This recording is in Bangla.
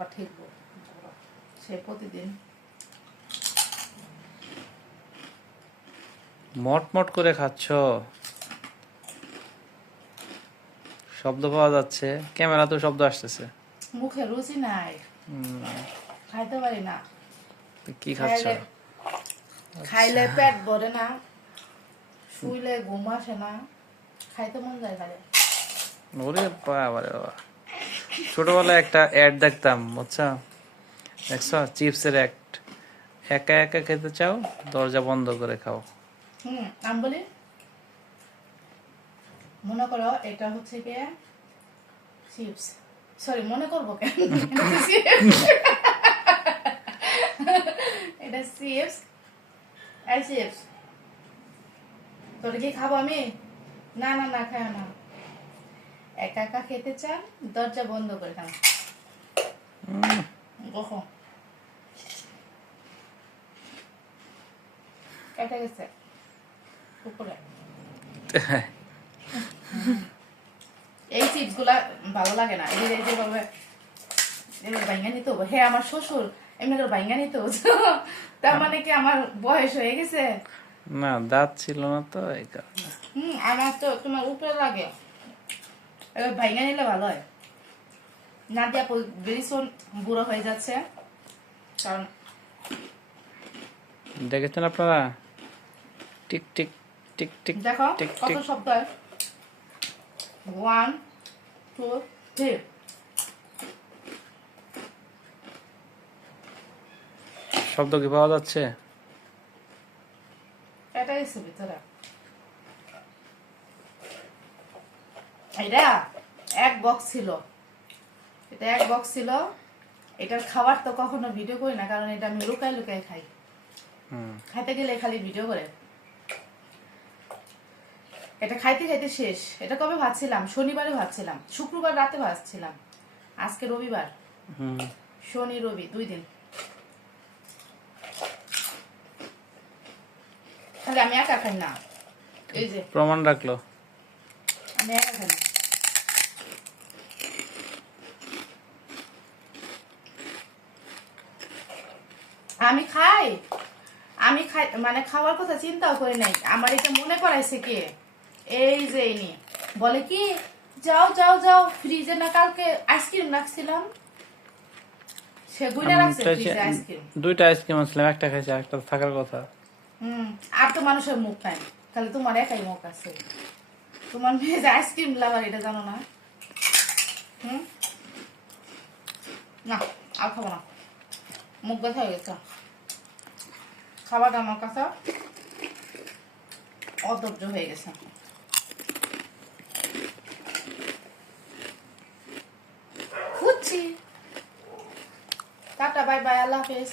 আবার ঠিকবো সে প্রতিদিন মট করে খাচ্ছ, শব্দ পাওয়া যাচ্ছে, ক্যামেরা তো শব্দ আসতেছে। মুখে রুচি নাই, খাইতে পারি না। কি খাচ্ছ? খাইলে পেট ভরে না, শুইলে ঘুম আসে না, খাইতে মন যায় খালি। ওরে বাবা রে বাবা, ছোটবেলায় একটা অ্যাড দেখতাম, বুঝছো? দেখছো চিপসের অ্যাড, একা একা খেতে চাও দরজা বন্ধ করে খাও। আমি বলি মনে করো এটা হচ্ছে কি চিপস, সরি মনে করবো কেন, এটা চিপস আর চিপস। তোর কি খাবো আমি? না না না খায় না, একা একা খেতে চান দরজা বন্ধ করে খান। কখন কেটে গেছে উপরে। এই চিপস গুলা ভালো লাগে না, এই যে বলবে বাইঙ্গা নিতে হবে। হ্যাঁ আমার শ্বশুর এমনি করে বাইঙ্গা নিতে হবে, তার মানে কি আমার বয়স হয়ে গেছে? না দাঁত ছিল না তো এই কারণে। আমার তো তোমার উপরে লাগে, এবার ভাইঙ্গা নিলে ভালো হয়। নাদিয়া ভীষণ বুড়ো হয়ে যাচ্ছে, কারণ দেখেছেন আপনারা টিক টিক টিক টিক দেখো টিক কত টিক। শব্দ হয়, 1 2 3। শব্দ কি পাওয়া যাচ্ছে? এটা এসে ভিতরে এটা এক বক্স ছিল, এটা এক বক্স ছিল। এটার খাবার তো কখনো ভিডিও করি না, কারণ এটা আমি লুকাই লুকাই খাই, খাইতে গেলে খালি ভিডিও করে। এটা খাইতে খাইতে শেষ। এটা কবে ভাবছিলাম? শনিবারে ভাবছিলাম, শুক্রবার রাতে ভাবছিলাম, আজকে রবিবার, শনি রবি 2 দিন। খালি আমি একা খাই না, এই যে প্রমাণ রাখলো। আমি একা খাই না, আমি খাই, আমি খাই মানে খাওয়ার কথা চিন্তাও করি নাই। আমার এটা মনে করাইছে কে, এই যে ইনি বলে কি যাও যাও যাও ফ্রিজে না কালকে আইসক্রিম রাখছিলাম, সে গুইনা রাখছে ফ্রিজে আইসক্রিম। 2টা আইসক্রিম আনছিলাম, একটা খাইছি, একটা থাকার কথা। আর তো মানুষের মুখ নাই, খালি তোমার একাই মুখ আছে। তোমার মেয়ে যে আইসক্রিম লাভার এটা জানো না? না আর খাবো না, মুখ ব্যথা হয়ে গেছে। খাবারটা আমার কাছে অধৈর্য হয়ে গেছে। খুঁজছি। টাটা বাই বাই, আল্লাহ হাফেজ।